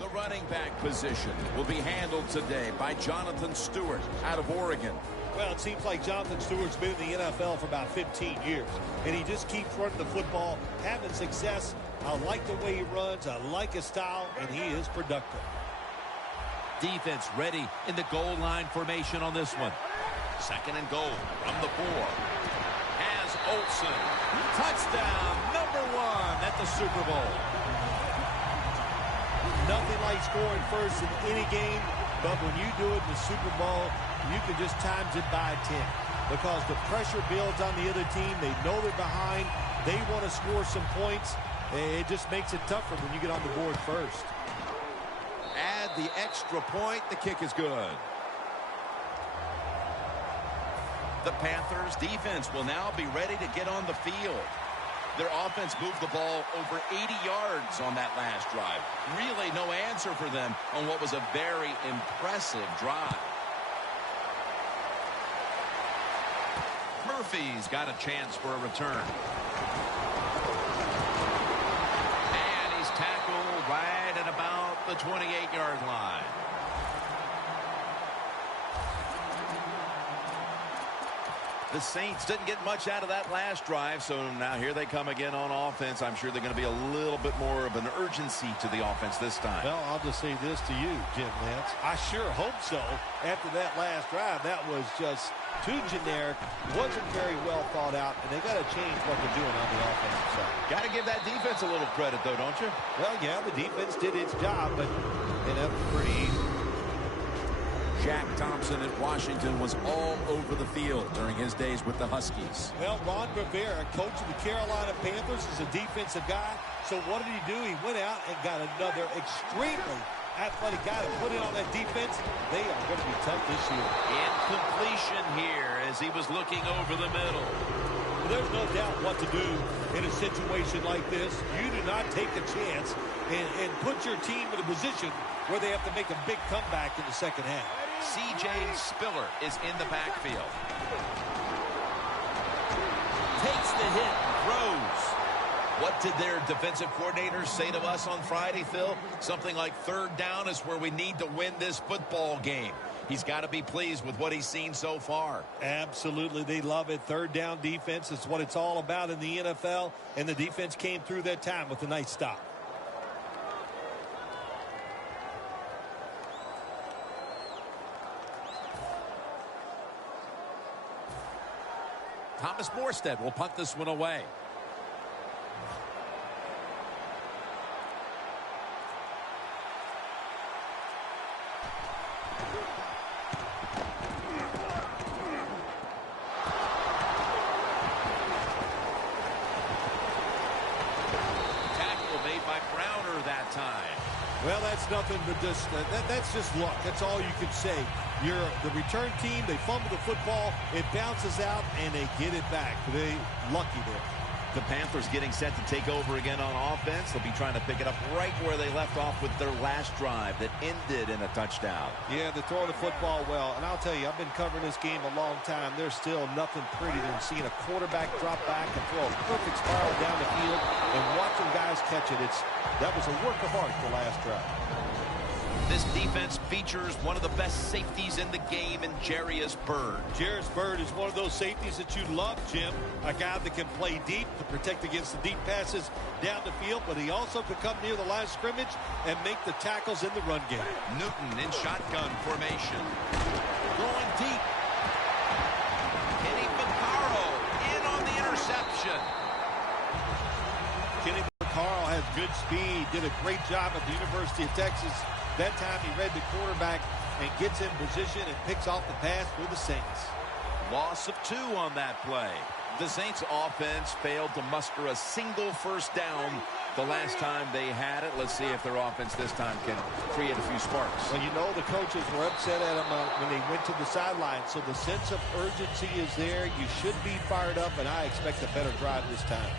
The running back position will be handled today by Jonathan Stewart out of Oregon. Well, it seems like Jonathan Stewart's been in the NFL for about 15 years, and he just keeps running the football, having success. I like the way he runs. I like his style, and he is productive. Defense ready in the goal line formation on this one. 2nd and goal from the 4. Has Olsen. Touchdown, number 1 at the Super Bowl. Nothing like scoring first in any game, but when you do it in the Super Bowl, you can just times it by 10 because the pressure builds on the other team. They know they're behind. They want to score some points. It just makes it tougher when you get on the board first. Add the extra point. The kick is good. The Panthers defense will now be ready to get on the field. Their offense moved the ball over 80 yards on that last drive. Really no answer for them on what was a very impressive drive. Murphy's got a chance for a return. And he's tackled right at about the 28-yard line. The Saints didn't get much out of that last drive, so now here they come again on offense. I'm sure they're going to be a little bit more of an urgency to the offense this time. Well, I'll just say this to you, Jim Nance. I sure hope so. After that last drive, that was just too generic, wasn't very well thought out, and they got to change what they're doing on the offensive side. Got to give that defense a little credit, though, don't you? Well, yeah, the defense did its job, but that was pretty easy. Shaq Thompson at Washington was all over the field during his days with the Huskies. Well, Ron Rivera, coach of the Carolina Panthers, is a defensive guy. So what did he do? He went out and got another extremely athletic guy to put in on that defense. They are going to be tough this year. Incompletion here as he was looking over the middle. Well, there's no doubt what to do in a situation like this. You do not take a chance and put your team in a position where they have to make a big comeback in the second half. C.J. Spiller is in the backfield. Takes the hit, throws. What did their defensive coordinators say to us on Friday, Phil? Something like 3rd down is where we need to win this football game. He's got to be pleased with what he's seen so far. Absolutely. They love it. 3rd down defense is what it's all about in the NFL, and the defense came through that time with a nice stop. Thomas Morstead will punt this one away. Tackle made by Browner that time. Well, that's nothing but just that's just luck. That's all you can say. You're the return team. They fumble the football. It bounces out, and they get it back. They lucky there. The Panthers getting set to take over again on offense. They'll be trying to pick it up right where they left off with their last drive that ended in a touchdown. Yeah, they're throwing the football well. And I'll tell you, I've been covering this game a long time. There's still nothing prettier than seeing a quarterback drop back and throw a perfect spiral down the field and watching guys catch it. That was a work of art the last drive. This defense features one of the best safeties in the game in Jarius Byrd. Jarius Byrd is one of those safeties that you love, Jim. A guy that can play deep to protect against the deep passes down the field, but he also could come near the line of scrimmage and make the tackles in the run game. Newton in shotgun formation. Throwing deep. Kenny Vaccaro in on the interception. Kenny Vaccaro has good speed, did a great job at the University of Texas. That time he read the quarterback and gets in position and picks off the pass for the Saints. Loss of 2 on that play. The Saints offense failed to muster a single first down the last time they had it. Let's see if their offense this time can create a few sparks. Well, you know the coaches were upset at them when they went to the sideline, so the sense of urgency is there. You should be fired up, and I expect a better drive this time.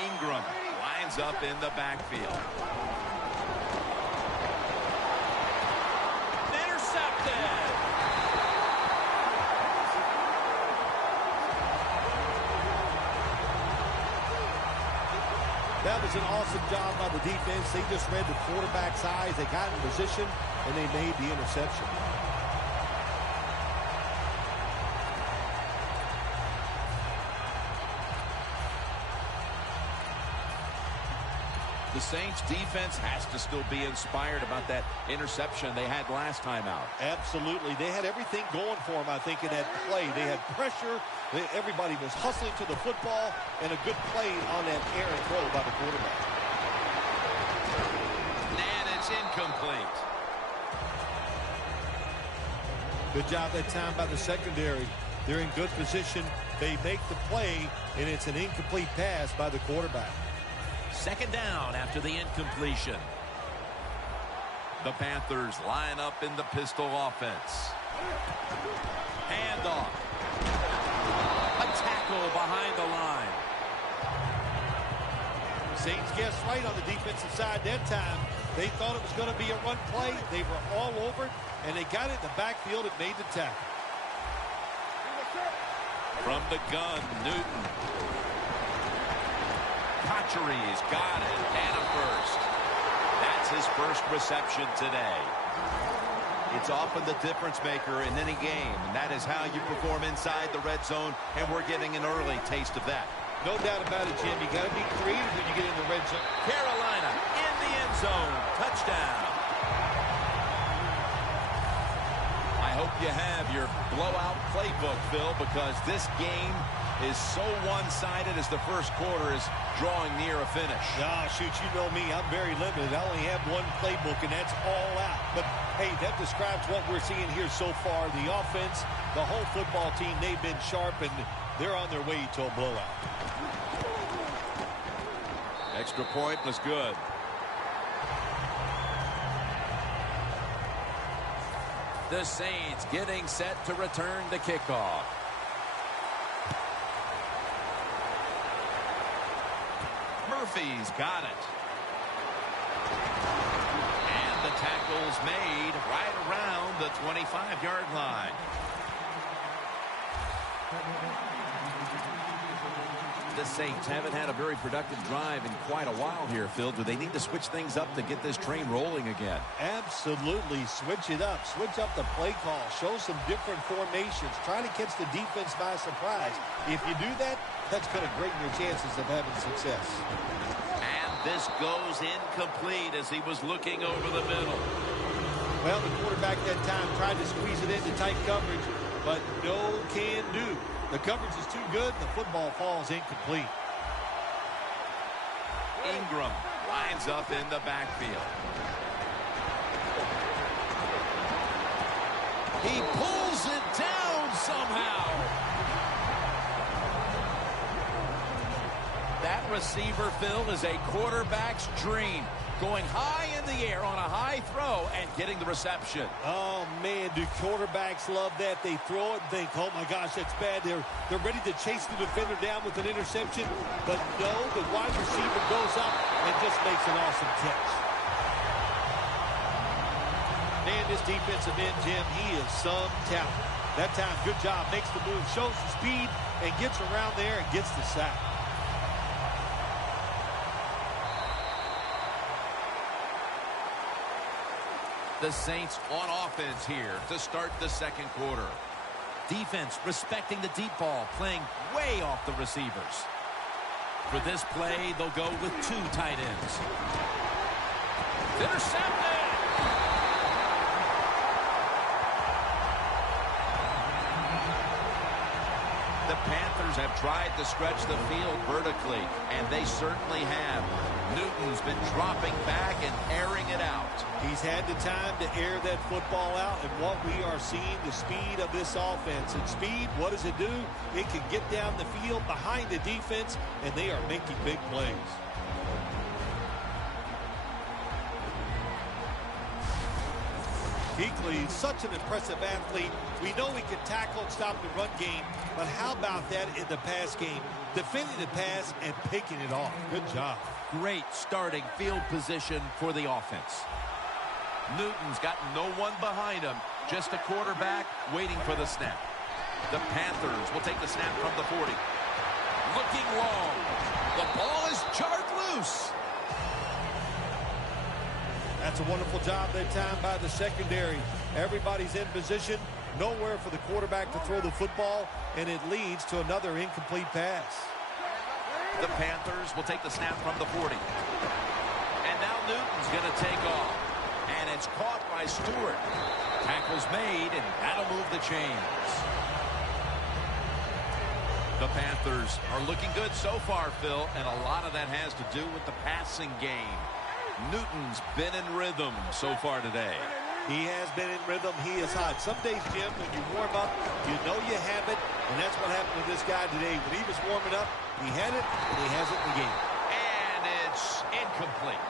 Ingram lines up in the backfield. Intercepted. That was an awesome job by the defense. They just read the quarterback's eyes. They got in position, and they made the interception. The Saints defense has to still be inspired about that interception they had last time out. Absolutely. They had everything going for them, I think, in that play. They had pressure. Everybody was hustling to the football, and a good play on that errant throw by the quarterback. And it's incomplete. Good job that time by the secondary. They're in good position. They make the play, and it's an incomplete pass by the quarterback. Second down after the incompletion. The Panthers line up in the pistol offense. Handoff. A tackle behind the line. Saints guessed right on the defensive side that time. They thought it was going to be a run play. They were all over it, and they got it in the backfield and made the tackle. From the gun, Newton. Kochery's got it, and a first. That's his first reception today. It's often the difference maker in any game, and that is how you perform inside the red zone, and we're getting an early taste of that. No doubt about it, Jim. You got to be creative when you get in the red zone. Carolina in the end zone. Touchdown. I hope you have your blowout playbook, Phil, because this game is so one-sided as the first quarter is drawing near a finish. Ah, shoot, you know me. I'm very limited. I only have one playbook, and that's all out. But, hey, that describes what we're seeing here so far. The offense, the whole football team, they've been sharp, and they're on their way to a blowout. Extra point was good. The Saints getting set to return the kickoff. Murphy's got it. And the tackle's made right around the 25-yard line. The Saints haven't had a very productive drive in quite a while here, Phil. Do they need to switch things up to get this train rolling again? Absolutely. Switch it up. Switch up the play call. Show some different formations. Try to catch the defense by surprise. If you do that, that's going to greaten your chances of having success. And this goes incomplete as he was looking over the middle. Well, the quarterback that time tried to squeeze it into tight coverage, but no can do. The coverage is too good, and the football falls incomplete. Ingram lines up in the backfield. He pulls it down somehow. That receiver, Phil, is a quarterback's dream. Going high in the air on a high throw and getting the reception. Oh, man, do quarterbacks love that? They throw it and think, oh, my gosh, that's bad. They're ready to chase the defender down with an interception. But no, the wide receiver goes up and just makes an awesome catch. Man, this defensive end, Jim, he is some talent. That time, good job. Makes the move, shows the speed, and gets around there and gets the sack. The Saints on offense here to start the second quarter. Defense respecting the deep ball, playing way off the receivers. For this play, they'll go with two tight ends. Intercepted! The Panthers have tried to stretch the field vertically, and they certainly have. Newton's been dropping back and airing it out. He's had the time to air that football out, and what we are seeing, the speed of this offense. And speed, what does it do? It can get down the field behind the defense, and they are making big plays. Kuechly, such an impressive athlete. We know he can tackle and stop the run game, but how about that in the pass game? Defending the pass and picking it off. Good job. Great starting field position for the offense. Newton's got no one behind him, just a quarterback waiting for the snap. The Panthers will take the snap from the 40. Looking long. The ball is charged loose. loose. That's a wonderful job that time by the secondary. Everybody's in position, nowhere for the quarterback to throw the football, and it leads to another incomplete pass. The Panthers will take the snap from the 40. And now Newton's going to take off. And it's caught by Stewart. Tackle's made, and that'll move the chains. The Panthers are looking good so far, Phil, and a lot of that has to do with the passing game. Newton's been in rhythm so far today. He has been in rhythm. He is hot. Some days, Jim, when you warm up, you know you have it, and that's what happened with this guy today. When he was warming up, he had it, and he has it in the game. And it's incomplete.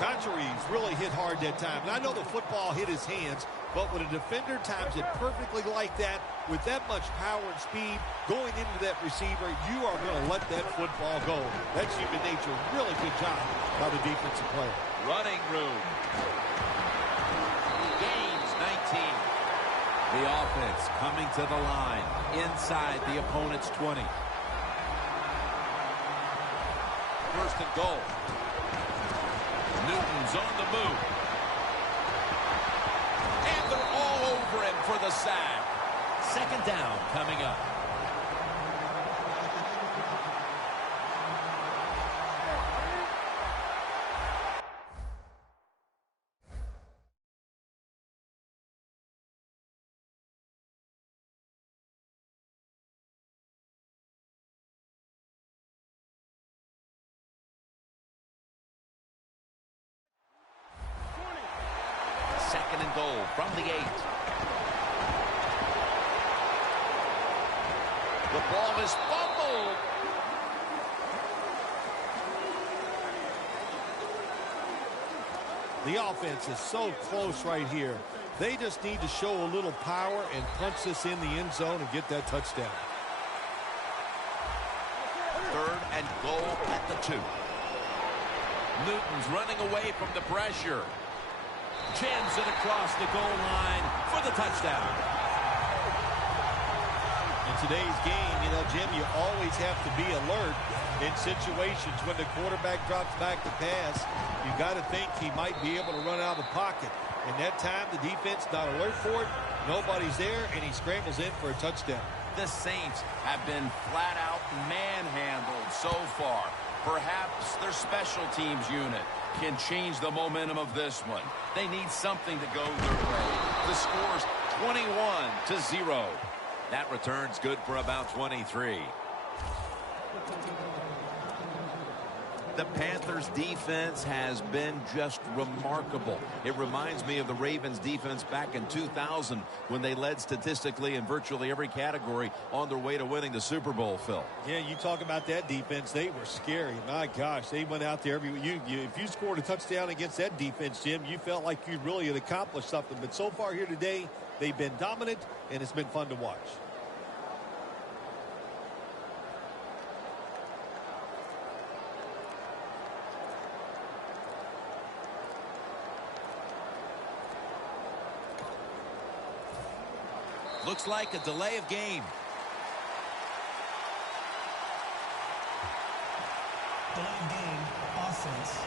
Concheries really hit hard that time. And I know the football hit his hands, but when a defender times it perfectly like that, with that much power and speed going into that receiver, you are going to let that football go. That's human nature. Really good job by the defensive player. Running room. Gains 19. The offense coming to the line inside the opponent's 20. First and goal. Newton's on the move. And they're all over him for the sack. Second down coming up. Second and goal from the 8. The ball is fumbled. The offense is so close right here. They just need to show a little power and punch this in the end zone and get that touchdown. Third and goal at the 2. Newton's running away from the pressure. Jams it across the goal line for the touchdown. In today's game, you know, Jim, you always have to be alert in situations when the quarterback drops back to pass. You got to think he might be able to run out of the pocket. And that time, the defense not alert for it. Nobody's there, and he scrambles in for a touchdown. The Saints have been flat out manhandled so far. Perhaps their special teams unit can change the momentum of this one. They need something to go their way. The score's 21-0. That return's good for about 23. The Panthers' defense has been just remarkable. It reminds me of the Ravens' defense back in 2000 when they led statistically in virtually every category on their way to winning the Super Bowl, Phil. Yeah, you talk about that defense. They were scary. My gosh, they went out there. If you scored a touchdown against that defense, Jim, you felt like you really had accomplished something. But so far here today, they've been dominant, and it's been fun to watch. Looks like a delay of game. Delay of game, offense.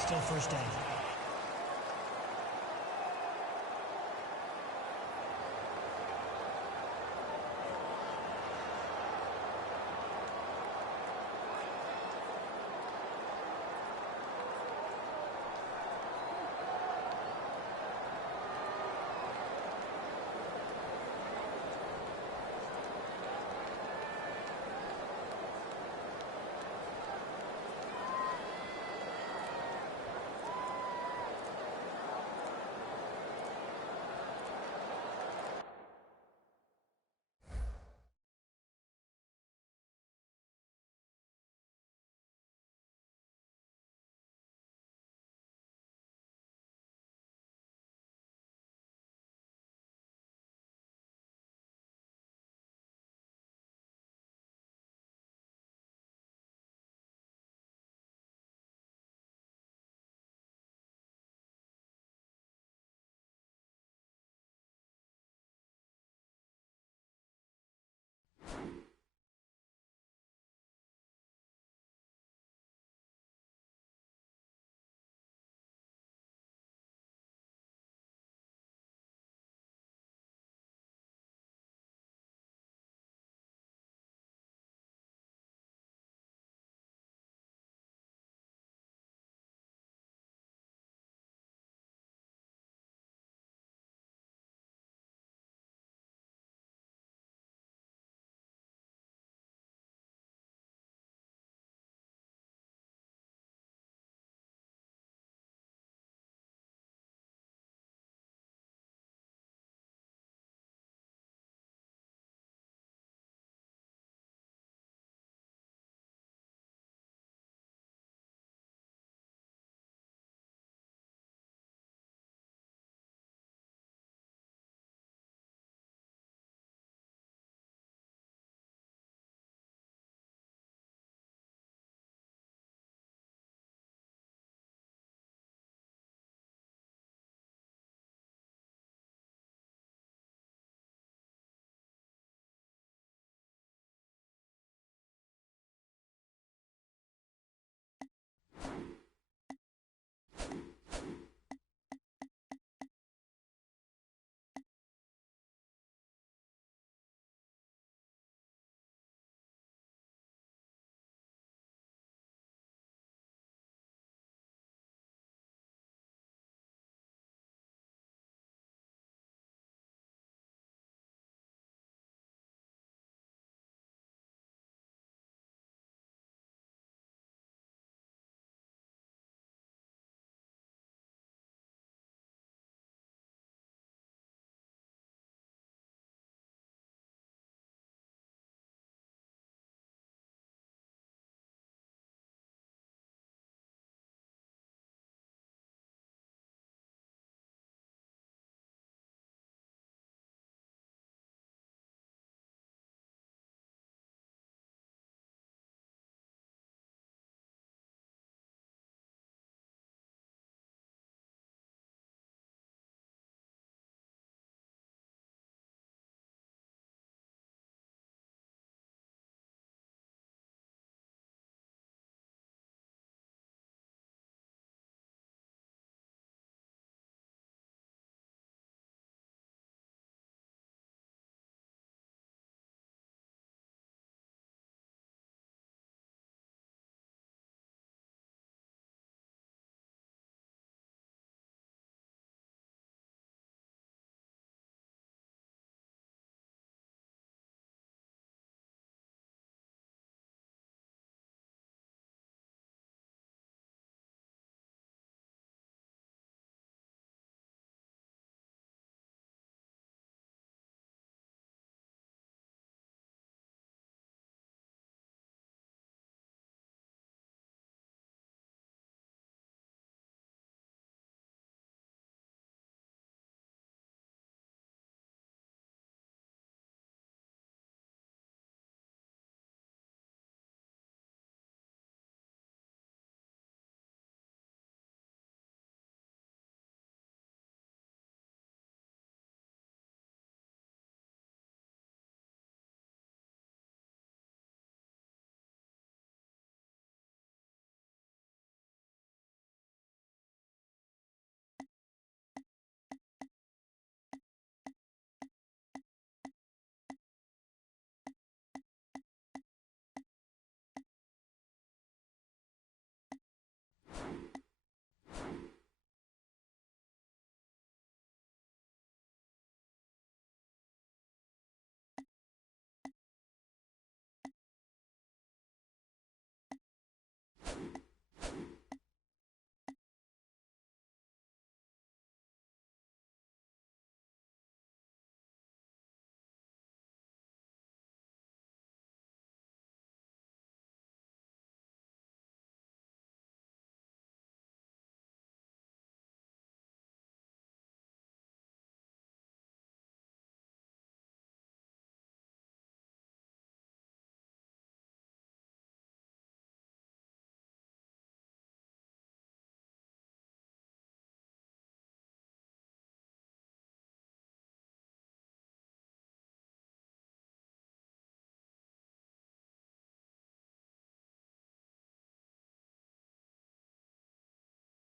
Still first down.